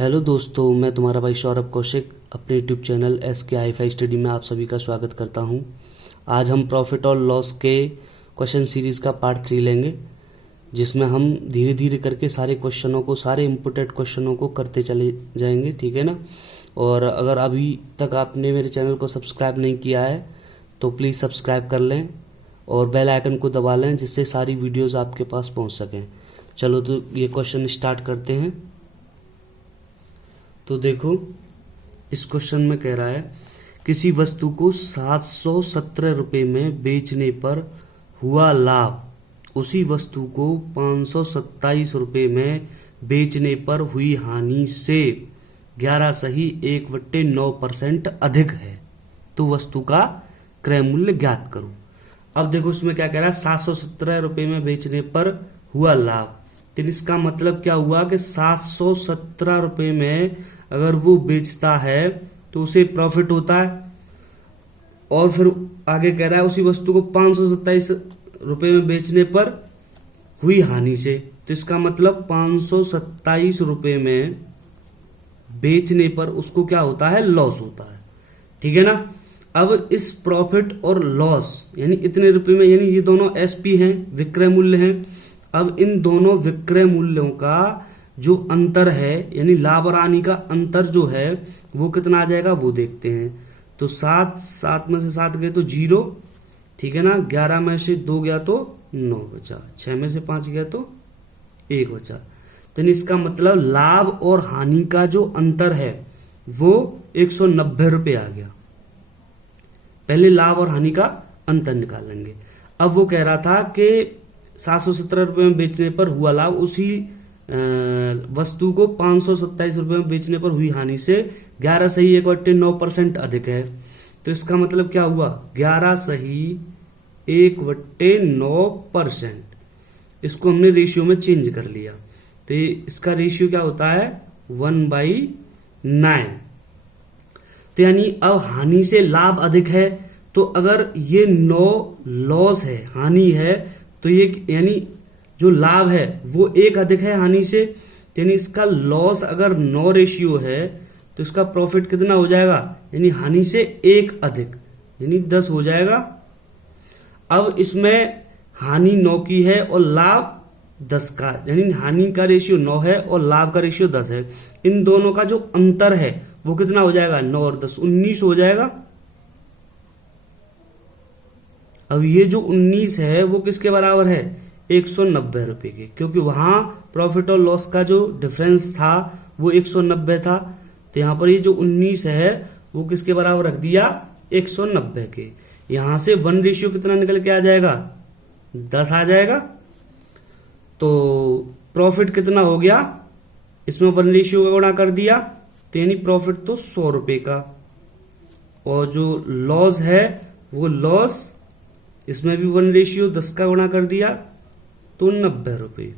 Hello दोस्तों, मैं तुम्हारा भाई सौरभ कौशिक अपने YouTube channel SK Hi-Fi study में आप सभी का स्वागत करता हूं। आज हम प्रॉफिट और लॉस के क्वेश्चन सीरीज़ का पार्ट 3 लेंगे, जिसमें हम धीरे धीरे करके सारे इम्पोर्टेंट क्वेश्चनों को करते चले जाएंगे, ठीक है ना। और अगर अभी तक आपने मेरे चैनल को सब्सक्राइब नहीं किया है तो प्लीज़ सब्सक्राइब कर लें और बेल आइकन को दबा लें, जिससे सारी वीडियोज़ आपके पास पहुँच सकें। चलो तो ये क्वेश्चन स्टार्ट करते हैं। तो देखो, इस क्वेश्चन में कह रहा है किसी वस्तु को 717 रुपये में बेचने पर हुआ लाभ उसी वस्तु को 527 रुपये में बेचने पर हुई हानि से 11.1/9% अधिक है, तो वस्तु का क्रय मूल्य ज्ञात करो। अब देखो इसमें क्या कह रहा है, 717 रुपये में बेचने पर हुआ लाभ। तो इसका मतलब क्या हुआ कि 717 रुपये में अगर वो बेचता है तो उसे प्रॉफिट होता है, और फिर आगे कह रहा है उसी वस्तु को 527 रुपये में बेचने पर हुई हानि से। तो इसका मतलब 527 रुपये में बेचने पर उसको क्या होता है, लॉस होता है, ठीक है ना। अब इस प्रॉफिट और लॉस यानी इतने रुपए में, यानी ये दोनों SP हैं, विक्रय मूल्य हैं। अब इन दोनों विक्रय मूल्यों का जो अंतर है, यानी लाभ और हानि का अंतर जो है वो कितना आ जाएगा वो देखते हैं। तो 7 में से 7 गए तो 0, ठीक है ना। 11 में से 2 गया तो 9 बचा, 6 में से 5 गया तो 1 बचा। तो इसका मतलब लाभ और हानि का जो अंतर है वो 190 रुपये आ गया। पहले लाभ और हानि का अंतर निकालेंगे। अब वो कह रहा था कि 717 रुपये में बेचने पर हुआ लाभ उसी वस्तु को 527 रुपये में बेचने पर हुई हानि से 11.1/9% अधिक है। तो इसका मतलब क्या हुआ, 11.1/9%। इसको हमने रेशियो में चेंज कर लिया, तो इसका रेशियो क्या होता है, 1/9। तो यानी अब हानि से लाभ अधिक है, तो अगर ये 9 लॉस है, हानि है, तो ये यानी जो लाभ है वो 1 अधिक है हानि से। यानी इसका लॉस अगर 9 रेशियो है तो इसका प्रॉफिट कितना हो जाएगा, यानी हानि से 1 अधिक, यानी 10 हो जाएगा। अब इसमें हानि 9 की है और लाभ 10 का, यानी हानि का रेशियो 9 है और लाभ का रेशियो 10 है। इन दोनों का जो अंतर है वो कितना हो जाएगा, 9 और 10 19 हो जाएगा। अब ये जो 19 है वो किसके बराबर है, 190 रुपये के, क्योंकि वहां प्रॉफिट और लॉस का जो डिफरेंस था वो 190 था। तो यहां पर ये जो 19 है वो किसके बराबर रख दिया, 190 के। यहां से 1 रेशियो कितना निकल के आ जाएगा, 10 आ जाएगा। तो प्रॉफिट कितना हो गया, इसमें 1 रेशियो का गुणा कर दिया, तो यानी प्रॉफिट तो 100 रुपये का, और जो लॉस है वो लॉस, इसमें भी 1 रेशियो 10 का गुणा कर दिया तो 90 रुपये,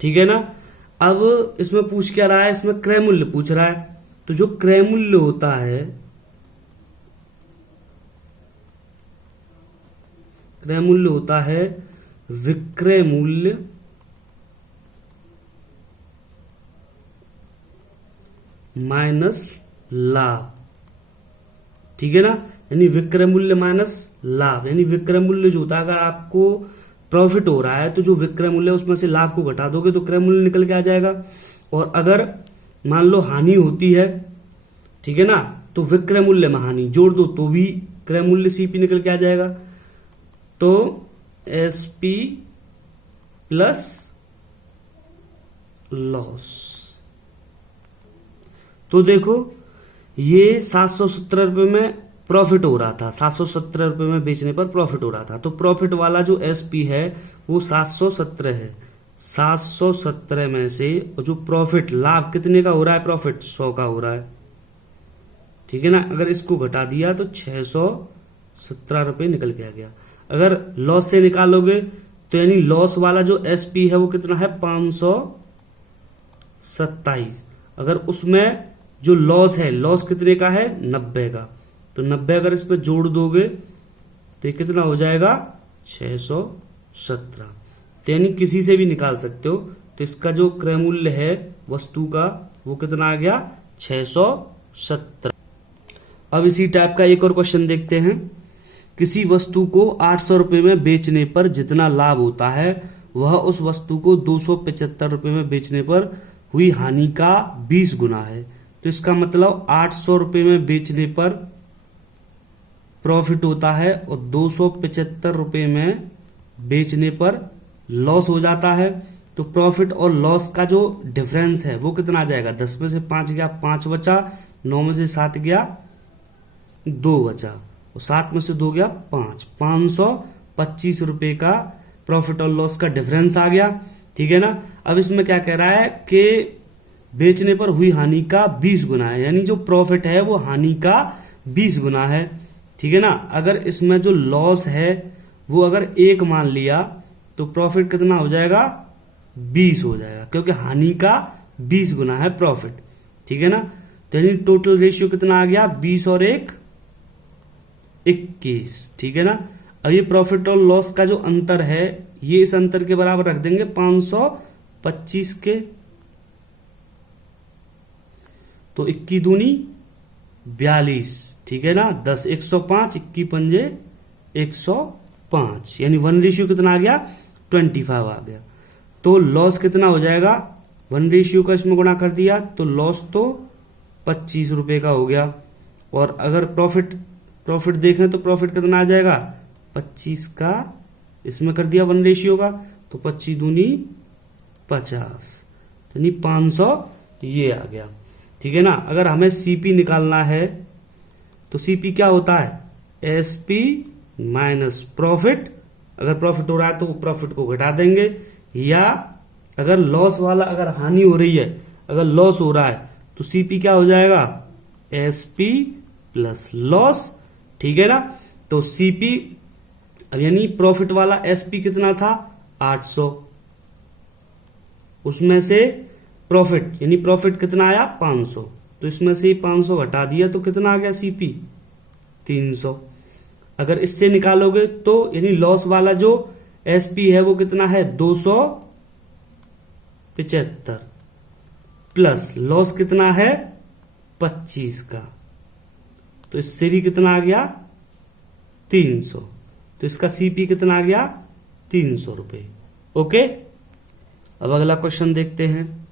ठीक है ना। अब इसमें पूछ क्या रहा है, इसमें क्रय मूल्य पूछ रहा है। तो जो क्रय मूल्य होता है, क्रय मूल्य होता है विक्रय मूल्य माइनस लाभ, ठीक है ना। यानी विक्रय मूल्य माइनस लाभ, यानी विक्रय मूल्य जो होता है, अगर आपको प्रॉफिट हो रहा है तो जो विक्रय मूल्य है उसमें से लाभ को घटा दोगे तो क्रय मूल्य निकल के आ जाएगा। और अगर मान लो हानि होती है, ठीक है ना, तो विक्रय मूल्य में हानि जोड़ दो तो भी क्रय मूल्य CP निकल के आ जाएगा। तो SP प्लस लॉस। तो देखो ये 717 रुपये में प्रॉफिट हो रहा था, 717 रुपये में बेचने पर प्रॉफिट हो रहा था। तो प्रॉफिट वाला जो SP है वो 717 है। 717 में से जो प्रॉफिट, लाभ कितने का हो रहा है, प्रॉफिट 100 का हो रहा है, ठीक है ना। अगर इसको घटा दिया तो 617 रुपये निकल के आ गया। अगर लॉस से निकालोगे तो यानी लॉस वाला जो SP है वो कितना है, 527। अगर उसमें जो लॉस है, लॉस कितने का है, 90 का, तो 90 अगर इस पर जोड़ दोगे तो ये कितना हो जाएगा, 617। तो यानी किसी से भी निकाल सकते हो, तो इसका जो क्रय मूल्य है वस्तु का वो कितना आ गया 617। अब इसी टाइप का एक और क्वेश्चन देखते हैं। किसी वस्तु को 800 रुपए में बेचने पर जितना लाभ होता है वह उस वस्तु को 275 रुपए में बेचने पर हुई हानि का 20 गुना है। तो इसका मतलब 800 रुपए में बेचने पर प्रॉफिट होता है और 275 रुपए में बेचने पर लॉस हो जाता है। तो प्रॉफिट और लॉस का जो डिफरेंस है वो कितना आ जाएगा, 10 में से 5 गया 5 बचा, 9 में से 7 गया 2 बचा और 7 में से 2 गया 5, 525 रुपए का प्रॉफिट और लॉस का डिफरेंस आ गया। ठीक है ना। अब इसमें क्या कह रहा है कि बेचने पर हुई हानि का 20 गुना है, यानी जो प्रॉफिट है वो हानि का 20 गुना है। ठीक है ना। अगर इसमें जो लॉस है वो अगर 1 मान लिया तो प्रॉफिट कितना हो जाएगा 20 हो जाएगा, क्योंकि हानि का 20 गुना है प्रॉफिट। ठीक है ना। तो यानी टोटल रेशियो कितना आ गया 20 और 1 21। ठीक है ना। अब ये प्रॉफिट और लॉस का जो अंतर है ये इस अंतर के बराबर रख देंगे 525 के। तो 21 दूनी 42। ठीक है ना। 10 105, 21 पंजे 105, यानी 1 रेशियो कितना आ गया 25 आ गया। तो लॉस कितना हो जाएगा, 1 रेशियो का इसमें गुणा कर दिया तो लॉस तो 25 रुपए का हो गया। और अगर प्रॉफिट देखें तो प्रॉफिट कितना आ जाएगा 25 का इसमें कर दिया 1 रेशियो का, तो 25 दूनी 50, यानी 500 ये आ गया। ठीक है ना। अगर हमें सीपी निकालना है तो सीपी क्या होता है, एसपी माइनस प्रॉफिट। अगर प्रॉफिट हो रहा है तो प्रॉफिट को घटा देंगे, या अगर लॉस वाला अगर हानि हो रही है, अगर लॉस हो रहा है तो सीपी क्या हो जाएगा एसपी प्लस लॉस। ठीक है ना। तो सीपी अब यानी प्रॉफिट वाला एसपी कितना था 800, उसमें से प्रॉफिट यानी प्रॉफिट कितना आया 500, तो इसमें से 500 घटा दिया तो कितना आ गया सीपी 300। अगर इससे निकालोगे तो यानी लॉस वाला जो एसपी है वो कितना है 275 प्लस लॉस कितना है 25 का, तो इससे भी कितना आ गया 300। तो इसका सीपी कितना आ गया 300 रुपए। ओके। अब अगला क्वेश्चन देखते हैं।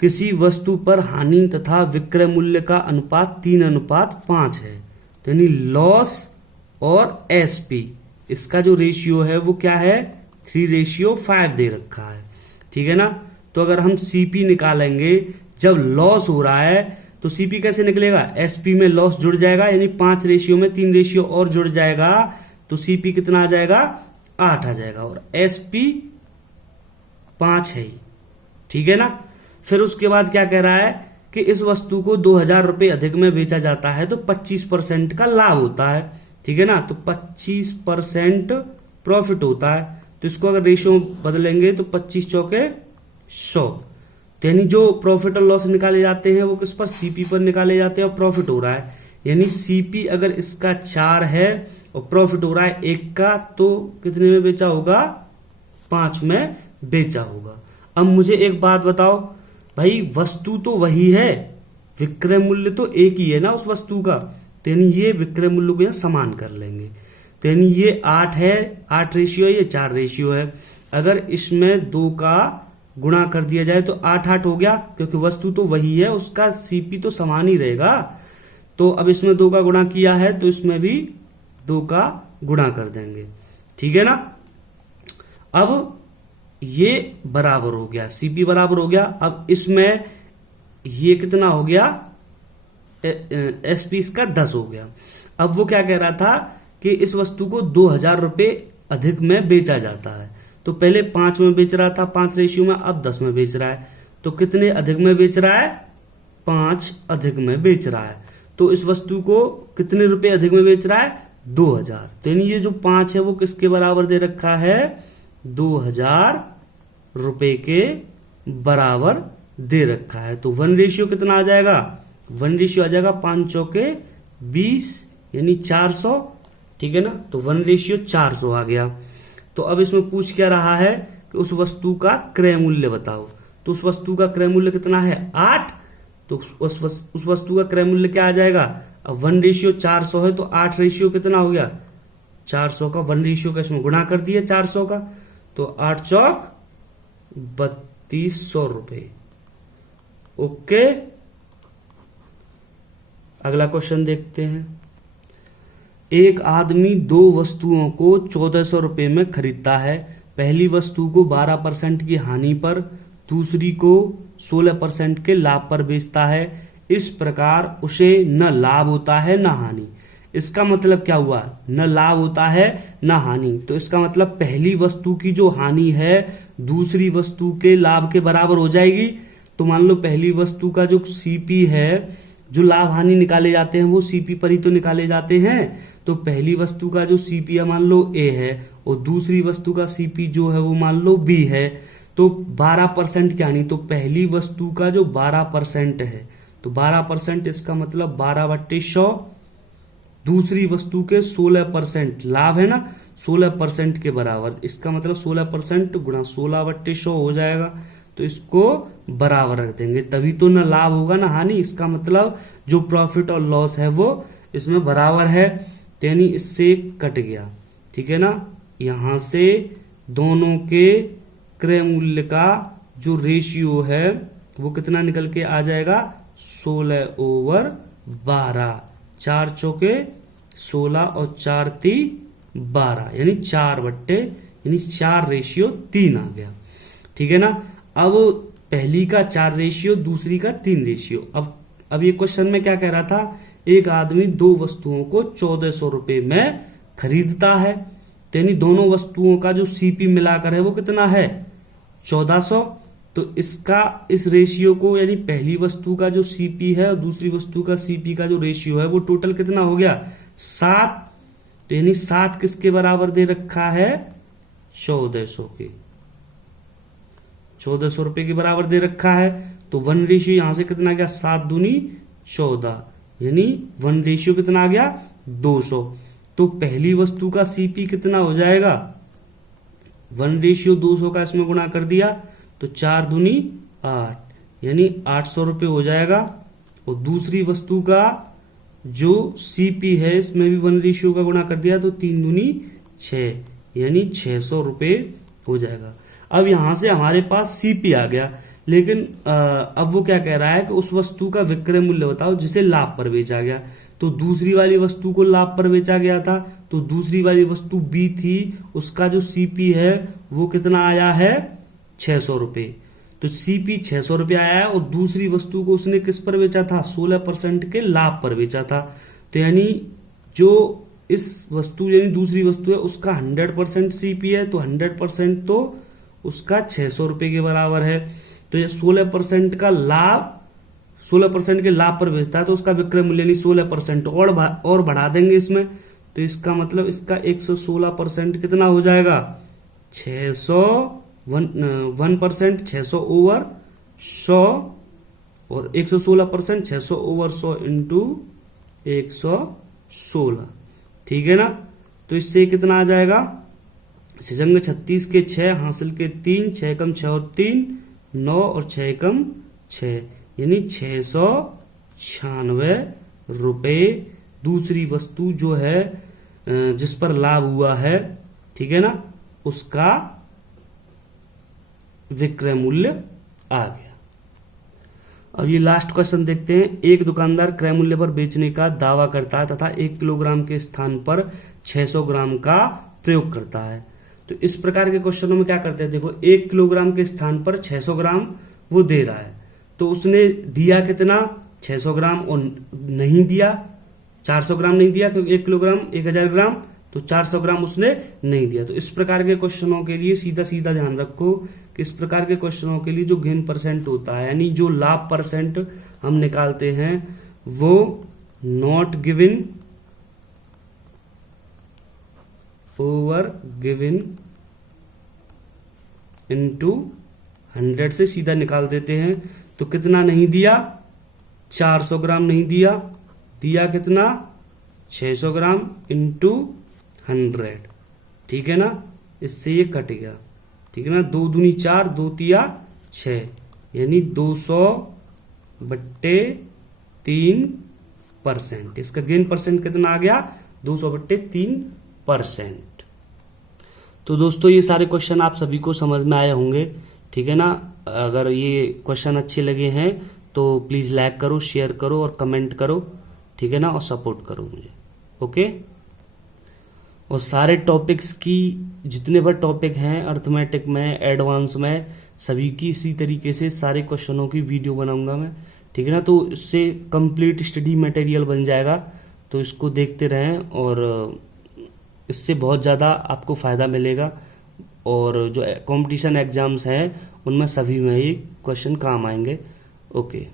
किसी वस्तु पर हानि तथा विक्रय मूल्य का अनुपात 3:5 है, तो यानी लॉस और एसपी इसका जो रेशियो है वो क्या है 3:5 दे रखा है। ठीक है ना। तो अगर हम सीपी निकालेंगे जब लॉस हो रहा है तो सीपी कैसे निकलेगा, एसपी में लॉस जुड़ जाएगा यानी 5 रेशियो में 3 रेशियो और जुड़ जाएगा, तो सीपी कितना आ जाएगा 8 आ जाएगा और एसपी 5 है ही। ठीक है ना। फिर उसके बाद क्या कह रहा है कि इस वस्तु को 2000 रुपए अधिक में बेचा जाता है तो 25% का लाभ होता है। ठीक है ना। तो 25% प्रॉफिट होता है, तो इसको अगर रेशियो बदलेंगे तो 25 चौके 100, तो यानी जो प्रॉफिट और लॉस निकाले जाते हैं वो किस पर सीपी पर निकाले जाते हैं और प्रॉफिट हो रहा है, यानी सीपी अगर इसका 4 है और प्रॉफिट हो रहा है 1 का, तो कितने में बेचा होगा 5 में बेचा होगा। अब मुझे एक बात बताओ भाई, वस्तु तो वही है, विक्रय मूल्य तो एक ही है ना उस वस्तु का, तो यानी ये विक्रय मूल्य को यहां समान कर लेंगे। तो यानी ये 8 है, 8 रेशियो है, ये 4 रेशियो है। अगर इसमें 2 का गुणा कर दिया जाए तो 8 हो गया, क्योंकि वस्तु तो वही है, उसका सीपी तो समान ही रहेगा। तो अब इसमें 2 का गुणा किया है तो इसमें भी 2 का गुणा कर देंगे। ठीक है ना। अब ये बराबर हो गया, सीपी बराबर हो गया। अब इसमें ये कितना हो गया एसपी इसका 10 हो गया। अब वो क्या कह रहा था कि इस वस्तु को 2000 रुपए अधिक में बेचा जाता है, तो पहले 5 में बेच रहा था 5 रेशियो में, अब 10 में बेच रहा है, तो कितने अधिक में बेच रहा है 5 अधिक में बेच रहा है। तो इस वस्तु को कितने रुपए अधिक में बेच रहा है 2000, तो यानी ये जो 5 है वो किसके बराबर दे रखा है 2000 रुपए के बराबर दे रखा है। तो 1 रेशियो कितना आ जाएगा 1 रेशियो आ जाएगा 5 चौके 20 यानी 400। ठीक है ना। तो 1 रेशियो 400 आ गया। तो अब इसमें पूछ क्या रहा है कि उस वस्तु का क्रय मूल्य बताओ। तो उस वस्तु का क्रय मूल्य कितना है 8, तो उस वस्तु का क्रय मूल्य क्या आ जाएगा। अब 1:400 है तो 8 रेशियो कितना हो गया 400 का, 1 रेशियो का इसमें गुणा कर दिया 400 का, तो 8 चौक 3200 रुपए। ओके, अगला क्वेश्चन देखते हैं। एक आदमी 2 वस्तुओं को 1400 रुपए में खरीदता है। पहली वस्तु को 12% की हानि पर, दूसरी को 16% के लाभ पर बेचता है। इस प्रकार उसे न लाभ होता है न हानि। इसका मतलब क्या हुआ, न लाभ होता है न हानि। तो इसका मतलब पहली वस्तु की जो हानि है दूसरी वस्तु के लाभ के बराबर हो जाएगी। तो मान लो पहली वस्तु का जो सीपी है, जो लाभ हानि निकाले जाते हैं वो सीपी पर ही तो निकाले जाते हैं। तो पहली वस्तु का जो सीपी है मान लो ए है और दूसरी वस्तु का सीपी जो है वो मान लो बी है। तो 12% की हानि, तो पहली वस्तु का जो 12% है तो 12%, इसका मतलब 12/100, दूसरी वस्तु के 16% लाभ है ना, 16% के बराबर। इसका मतलब 16% गुणा 16/100 हो जाएगा। तो इसको बराबर रख देंगे, तभी तो ना लाभ होगा ना हानि। इसका मतलब जो प्रॉफिट और लॉस है वो इसमें बराबर है, यानी इससे कट गया। ठीक है ना, यहां से दोनों के क्रय मूल्य का जो रेशियो है वो कितना निकल के आ जाएगा 16/12। 4 चौके 16 और 4 × 12 यानी 4 रेशियो 3 आ गया। ठीक है ना। अब पहली का 4 रेशियो, दूसरी का 3 रेशियो। अब ये क्वेश्चन में क्या कह रहा था, एक आदमी 2 वस्तुओं को 1400 रुपए में खरीदता है, यानी दोनों वस्तुओं का जो सीपी मिलाकर है वो कितना है 1400। तो इस रेशियो को, यानी पहली वस्तु का जो सीपी है और दूसरी वस्तु का सीपी का जो रेशियो है वो टोटल कितना हो गया 7। तो यानी 7 किसके बराबर दे रखा है 1400 के, 1400 रुपए के बराबर दे रखा है। तो 1 रेशियो यहां से कितना गया 7 दूनी 14, यानी 1 रेशियो कितना आ गया 200। तो पहली वस्तु का सीपी कितना हो जाएगा 1 रेशियो 200 का इसमें गुणा कर दिया तो 4 दूनी 8, यानी 800 रुपये हो जाएगा। और दूसरी वस्तु का जो सीपी है इसमें भी 1 रेशियो का गुणा कर दिया तो 3 दूनी 6, यानी 600 रुपये हो जाएगा। अब यहां से हमारे पास सीपी आ गया, लेकिन अब वो क्या कह रहा है कि उस वस्तु का विक्रय मूल्य बताओ जिसे लाभ पर बेचा गया। तो दूसरी वाली वस्तु को लाभ पर बेचा गया था, तो दूसरी वाली वस्तु बी थी, उसका जो सीपी है वो कितना आया है 600 रुपये। तो सीपी 600 रुपये आया है और दूसरी वस्तु को उसने किस पर बेचा था 16% के लाभ पर बेचा था। तो यानी जो इस वस्तु यानी दूसरी वस्तु है उसका 100% सीपी है, तो 100% तो उसका 600 रुपये के बराबर है। तो ये 16% का लाभ, 16% के लाभ पर बेचता है तो उसका विक्रय मूल्य नहीं 16% और बढ़ा देंगे इसमें। तो इसका मतलब इसका 116% कितना हो जाएगा 1% 600/100 और 116% 600/100 इंटू 116। ठीक है ना। तो इससे कितना आ जाएगा, जंग 36 के 6, हासिल के 3, 6 कम 6 और 3 9 और 6 कम 6, यानी 696 रुपये दूसरी वस्तु जो है जिस पर लाभ हुआ है, ठीक है ना, उसका विक्रय मूल्य आ गया। अब ये लास्ट क्वेश्चन देखते हैं। एक दुकानदार क्रय मूल्य पर बेचने का दावा करता है तथा 1 किलोग्राम के स्थान पर 600 ग्राम का प्रयोग करता है। तो इस प्रकार के क्वेश्चनों में क्या करते हैं, देखो 1 किलोग्राम के स्थान पर 600 ग्राम वो दे रहा है, तो उसने दिया कितना 600 ग्राम और नहीं दिया 400 ग्राम नहीं दिया, क्योंकि 1 किलोग्राम 1000 ग्राम, तो 400 ग्राम उसने नहीं दिया। तो इस प्रकार के क्वेश्चनों के लिए सीधा सीधा ध्यान रखो कि इस प्रकार के क्वेश्चनों के लिए जो गेन परसेंट होता है, यानी जो लाभ परसेंट हम निकालते हैं वो not given over given into 100 से सीधा निकाल देते हैं। तो कितना नहीं दिया 400 ग्राम नहीं दिया, दिया कितना 600 ग्राम इंटू 100। ठीक है ना, इससे ये कट गया। ठीक है ना, 2 दूनी 4, 2 तिया 6, यानी 200/3%। इसका गेन परसेंट कितना आ गया, 200/3%। तो दोस्तों ये सारे क्वेश्चन आप सभी को समझ में आए होंगे, ठीक है ना। अगर ये क्वेश्चन अच्छे लगे हैं तो प्लीज लाइक करो, शेयर करो और कमेंट करो, ठीक है ना, और सपोर्ट करो मुझे। ओके। और सारे टॉपिक्स की जितने भी टॉपिक हैं अर्थमेटिक में, एडवांस में, सभी की इसी तरीके से सारे क्वेश्चनों की वीडियो बनाऊंगा मैं, ठीक है ना। तो इससे कंप्लीट स्टडी मटेरियल बन जाएगा, तो इसको देखते रहें और इससे बहुत ज़्यादा आपको फायदा मिलेगा। और जो कंपटीशन एग्जाम्स हैं उनमें सभी में ये क्वेश्चन काम आएंगे। ओके।